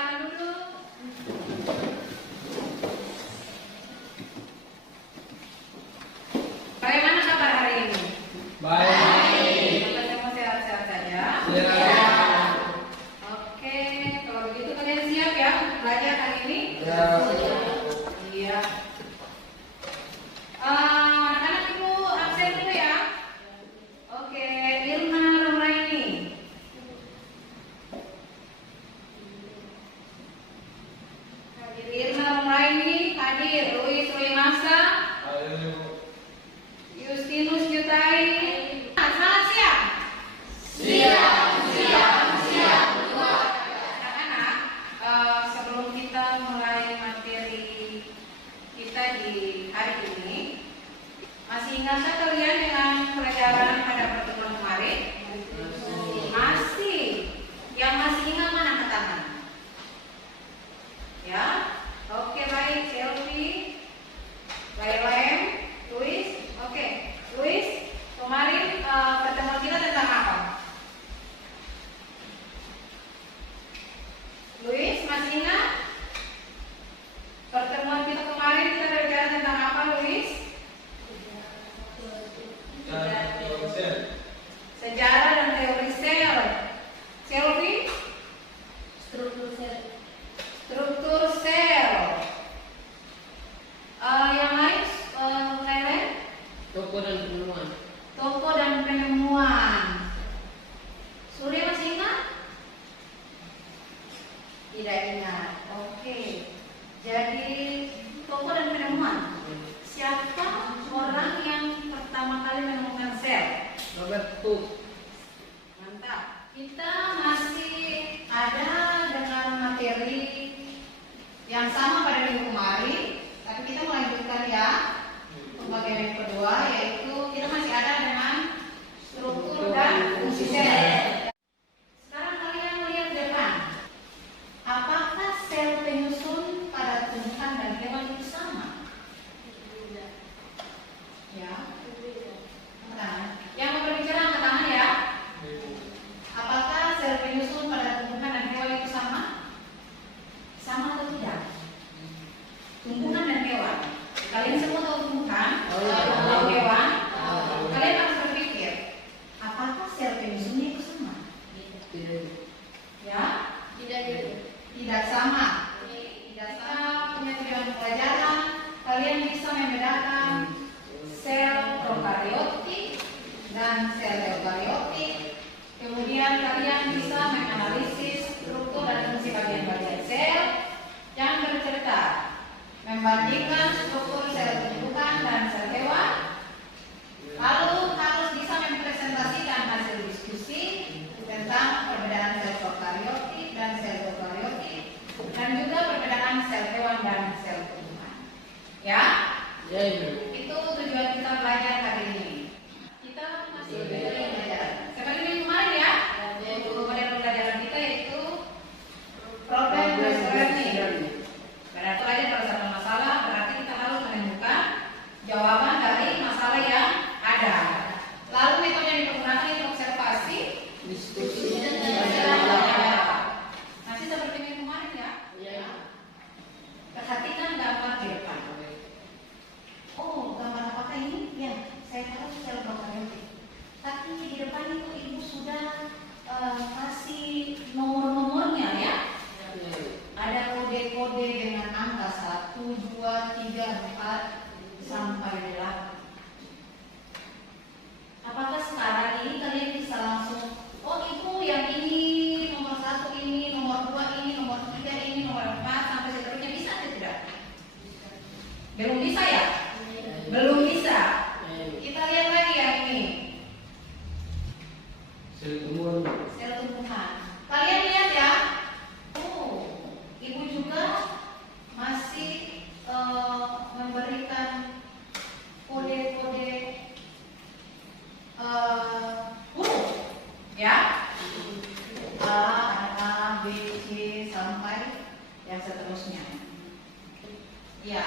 silakan duduk. Bagaimana kabar hari ini? Baik. Kita semua sehat-sehat saja. Siap. Oke, kalau begitu kalian siap ya untuk belajar hari ini? Ya. Iya. Anak-anak ibu absen dulu ya. Oke, Irma Romraini. Hadir Irma Romraini, hadir Luis Roymasa, Justinus Jutai. Selamat siang. Anak-anak, sebelum kita mulai materi kita di hari ini, masih ingatkah kalian dengan pelajaran pada pertemuan kemarin? Masih. Yang masih ingat mana angkat tangan? Ya, oke baik. Selfie, Lem, Luis, oke. Luis, kemarin pertemuan kita tentang apa? Luis, masih ingat? Pertemuan kita kemarin kita berbicara tentang apa, Luis? Sejarah dan teori sel. Selfie? Struktur sel. Yang lain, Lele? Toko dan penemuan. Toko dan penemuan. Surya masih ingat? Tidak ingat. Oke. Jadi toko dan penemuan. Siapa orang yang pertama kali menemukan sel? Robert Hooke. Mantap. Kita masih ada dengan materi yang sama pada minggu kemarin, tapi kita melanjutkan ya untuk bagian yang kedua, yaitu kita masih ada dengan struktur dan fungsi sel. Sekarang kalian melihat depan. Apakah sel penyusun pada tumbuhan dan hewan itu sama? Ya. Nah, yang mau berbicara angkat tangan ya. Apakah sel penyusun pada tumbuhan dan hewan itu sama? Sama atau tidak? Tumbuhan dan hewan. Kalian semua tahu tumbuhan? Tahu hewan? Kalian harus berpikir, apakah sel penyusunnya itu sama? Ya? Tidak sama. Tidak sama. Punya tujuan pelajaran. Kalian bisa membedakan sel prokariotik dan sel eukariotik. Kemudian kalian bisa menganalisis struktur dan fungsi bagian-bagian sel. Jangan bercerita, membandingkan struktur sel tumbuhan dan sel hewan. Lalu harus bisa mempresentasikan hasil diskusi tentang perbedaan sel prokariotik dan sel eukariotik, dan juga perbedaan sel hewan dan sel tumbuhan. Ya? Ya, Ibu. Itu tujuan kita belajar hari ini. Kita masih belajar. Seperti minggu kemarin ya. Yaitu model pembelajaran kita yaitu problem based learning. Berarti aja kalau satu masalah berarti kita harus menemukan jawaban dari masalah yang ada. Lalu metode yang digunakan itu observasi, Diskusi. masih seperti minggu kemarin ya. Ya. Perhatikan gambar di depan. Oh, gambar apakah ini? Ya, saya tahu sel prokariotik. Tapi di depan itu ibu sudah kasih nomor-nomornya ya. Ada kode-kode dengan angka 1, 2, 3, 4 sampai 8. Apakah sekarang ini kalian bisa langsung, oh ibu yang ini nomor 1 ini, nomor 2 ini, nomor 3 ini, nomor 4 sampai seterusnya, bisa atau tidak? Belum bisa ya? Belum bisa. Kita lihat lagi yang ini. Sel tumbuhan. Sel tumbuhan. Kalian lihat ya. Oh, ibu juga masih memberikan kode-kode huruf, ya. A, B, C sampai yang seterusnya. Ya.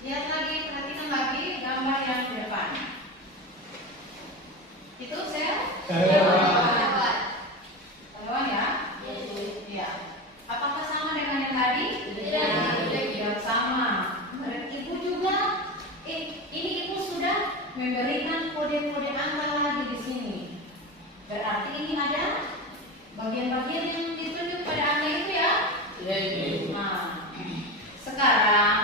Lihat lagi, perhatikan lagi gambar yang di depan. Itu sel hewan ya? Iya. Apakah sama dengan ini ada bagian-bagian yang ditunjuk pada Anda itu ya. Ya, Ibu. Nah, sekarang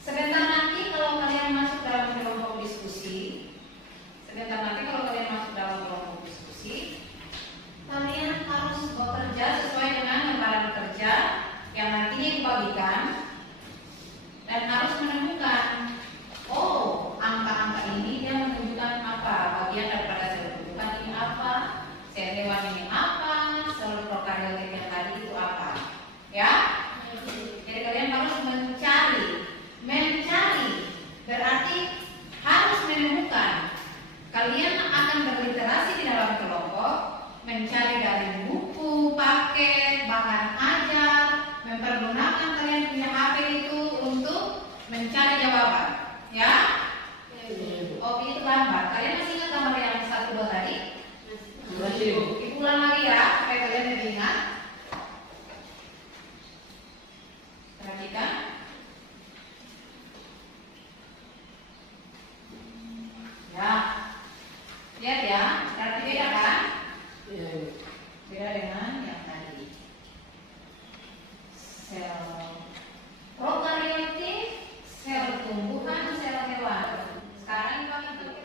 sebentar nanti kalau kalian masuk dalam kelompok diskusi, kalian harus bekerja sesuai dengan lembaran kerja yang nantinya dibagikan dan harus menemukan, oh, angka-angka ini dia menunjukkan apa, bagian daripada sel rujukan ini apa, sel hewan ini apa, sel prokaryotik yang tadi itu apa, ya? Jadi kalian harus mencari, berarti harus menemukan. Kalian akan berliterasi di dalam kelompok, mencari dari buku, paket, bahan ajar, mempergunakan kalian punya HP itu untuk mencari jawaban, ya? Oke, itu lambat. Kalian masih ingat gambar yang 1, 2 tadi? Masih. Diulang lagi ya, supaya kalian lebih ingat. Perhatikan. Ya, lihat ya, berarti beda kan? Ya, Ibu. Beda dengan yang tadi. Sel prokaryotik, sel tumbuhan, sel hewan. Sekarang kami terlihat.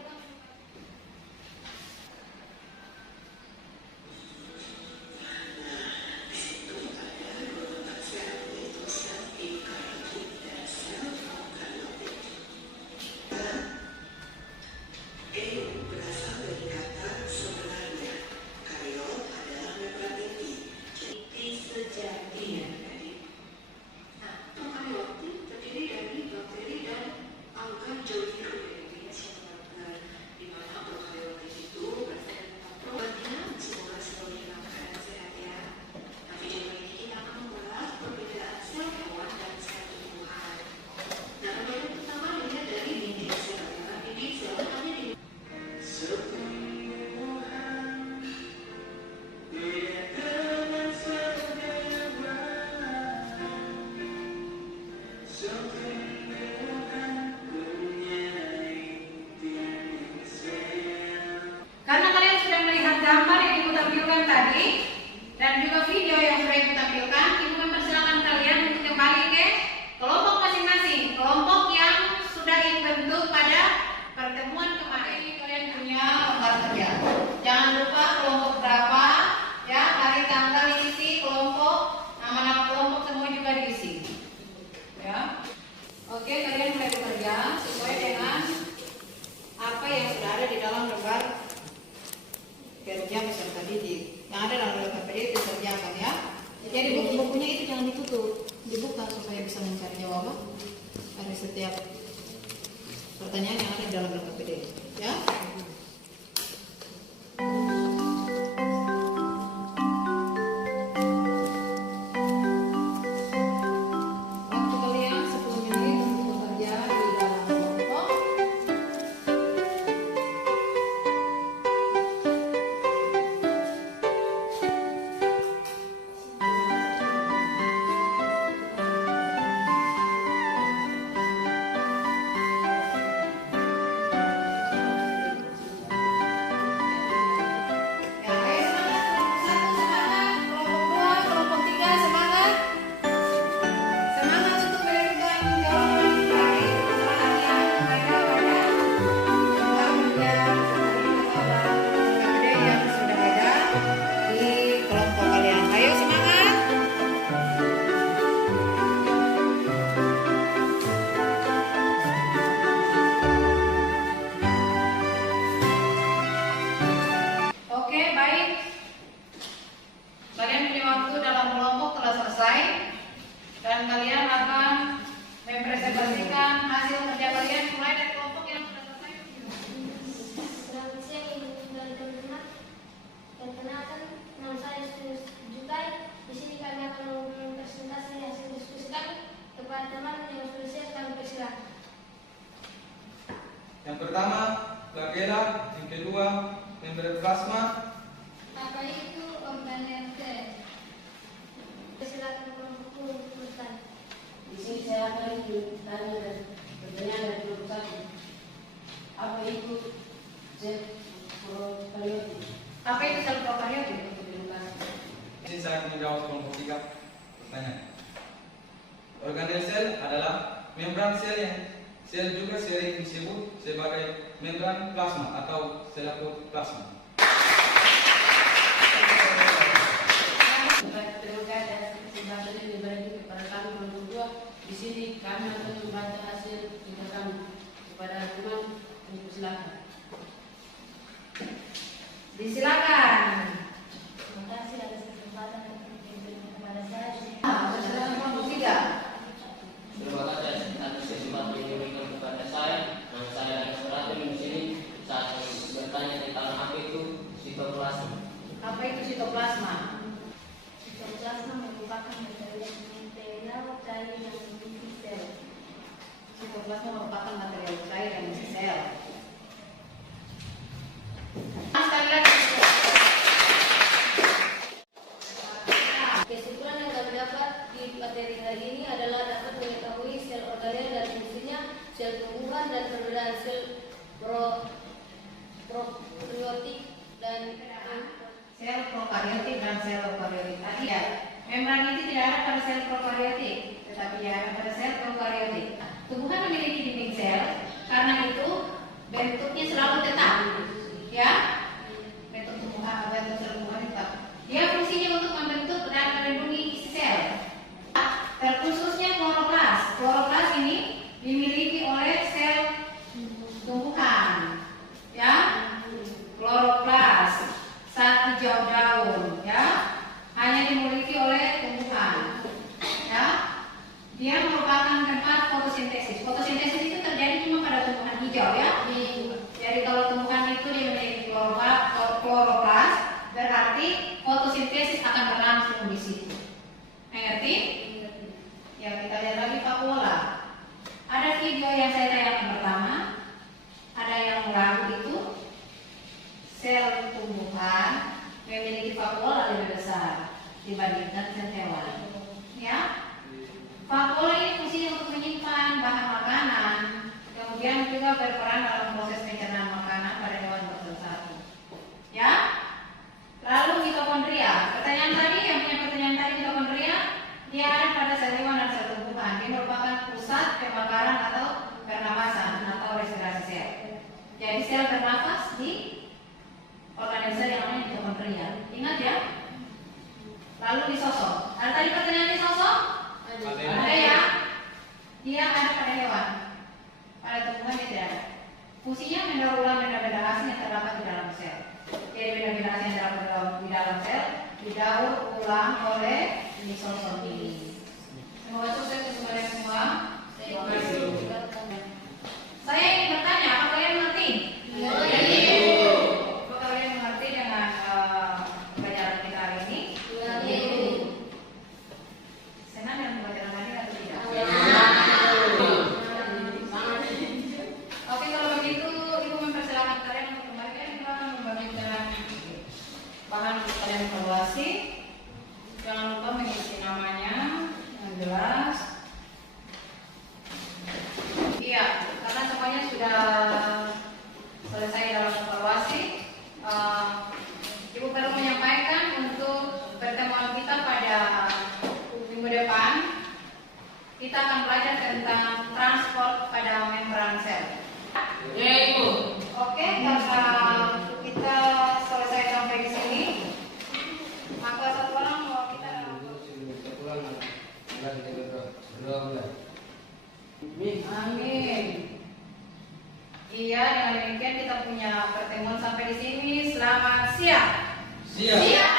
Karena kalian sudah melihat gambar yang Ibu tampilkan tadi dan juga video yang sudah Ibu tampilkan, Ibu mempersilakan kalian untuk kembali ke kelompok masing-masing, kelompok yang sudah Ibu bentuk pada pertemuan kemarin. Kalian punya lembar kerja. Jangan lupa kelompok berapa, ya, hari tanggal diisi, kelompok, nama-nama kelompok semua juga diisi. Ya. Oke, kalian mulai bekerja sesuai dengan apa yang sudah ada di dalam lembar kerja peserta didik yang ada dalam lembar kerja itu dikerjakan ya. Jadi buku-bukunya itu jangan ditutup, dibuka supaya bisa mencari jawaban dari setiap pertanyaan yang ada di dalam lembar kerja ya. Waktu kalian 10 menit untuk bekerja di dalam kelompok. Ya, ayo semangat, kelompok 1 semangat, kelompok 2, kelompok 3 semangat. Semangat untuk memberikan jawaban dari pertanyaan mereka pada lembar kerja yang sudah ada di kelompok kalian. Ayo semangat. Oke, baik. Kalian punya waktu dalam kelompok telah selesai dan kalian akan mempresentasikan hasil kerja kalian mulai dari kelompok yang sudah selesai. Selamat siang Ibu dan teman-teman. Perkenalkan, nama saya Jukai. Di sini kami akan mempresentasi hasil diskusi kami kepada teman yang sudah siap. Kami persilakan. Yang pertama, flagella. Yang kedua, membran plasma. Apa itu organel T? Persilakan kelompokku untuk bertanya. Di sini saya akan tanya dan pertanyaan dari kelompok 1. Apa itu sel prokaryotik? Apa itu sel prokaryotik? sel juga sering disebut sebagai membran plasma atau selaput plasma. Terima kasih atas kesempatan yang diberikan kepada kami berdua. Di sini kami akan membaca hasil kita kami kepada teman. Silakan. Disilakan. Terima kasih atas kesempatan yang diberikan kepada saya. Saudara kelompok 3. Terima kasih atas kesempatan yang diberikan kepada saya. Nama saya Alex Praten di sini saat bertanya tentang apa itu sitoplasma. Apa itu sitoplasma? Sitoplasma merupakan material cair yang memiliki sel. Sitoplasma merupakan material cair yang mengisi sel. Sekali lagi. Kesimpulan yang kami dapat di materi hari ini adalah dapat mengetahui sel organel dan fungsinya, sel tumbuhan dan perbedaan sel prokaryotik dan Sel prokaryotik dan sel eukaryotik. Tadi ya, membran itu tidak ada pada sel prokaryotik, tetapi dia ada pada sel prokaryotik. Tumbuhan memiliki dinding sel, karena itu bentuknya selalu tetap. Ya, bentuk tumbuhan, bentuk sel tumbuhan tetap. Dia fungsinya untuk membentuk dan melindungi isi sel. Terkhususnya kloroplas. Kloroplas ini dimiliki oleh sel tumbuhan. Ya, kloroplas saat hijau daun, ya, hanya dimiliki oleh tumbuhan. Ya, dia merupakan tempat fotosintesis. Fotosintesis itu terjadi cuma pada tumbuhan hijau, ya. Jadi kalau tumbuhan itu dimiliki kloroplas, berarti fotosintesis akan berlangsung di situ. Mengerti? Ya, kita lihat lagi vakuola. Ada video yang saya tayangkan pertama. Ada yang ragu itu sel tumbuhan memiliki vakuola lebih besar dibandingkan sel hewan. Ya, vakuola ini fungsinya untuk menyimpan bahan makanan, kemudian juga berperan dalam proses pencernaan makanan pada hewan bersatu. Ya, lalu mitokondria. Pertanyaan tadi, yang punya pertanyaan tadi mitokondria, dia ada pada sel hewan dan sel tumbuhan. Dia merupakan pusat pembakaran atau pernapasan atau respirasi sel. Jadi sel bernafas di organel sel yang namanya mitokondria. Ingat ya. Lalu di sosok. Ada tadi pertanyaan di sosok? Ada ya. Dia ada pada hewan. Pada tumbuhan dia tidak ada. Fungsinya mendaur ulang benda-benda asing yang terdapat di dalam sel. Jadi benda-benda asing yang terdapat di dalam sel didaur ulang oleh lisosom ini. Semoga sukses untuk kalian semua. Terima kasih. Saya ingin bertanya, apa kalian mengerti? Apa kalian mengerti dengan pelajaran kita hari ini? Senang dengan pelajaran hari atau tidak? Oke, kalau begitu Ibu mempersilakan kalian untuk kembali ke membagikan bahan untuk kalian evaluasi. Jangan lupa mengisi namanya yang jelas. Iya, karena semuanya sudah selesai dalam evaluasi. Ibu perlu menyampaikan untuk pertemuan kita pada minggu depan. Kita akan belajar tentang transport pada membran sel. Ya, Ibu. Oke, karena kita selesai sampai di sini, maka satu orang mau kita Amin. Iya, dengan demikian kita punya pertemuan sampai di sini. Selamat siang. Siap.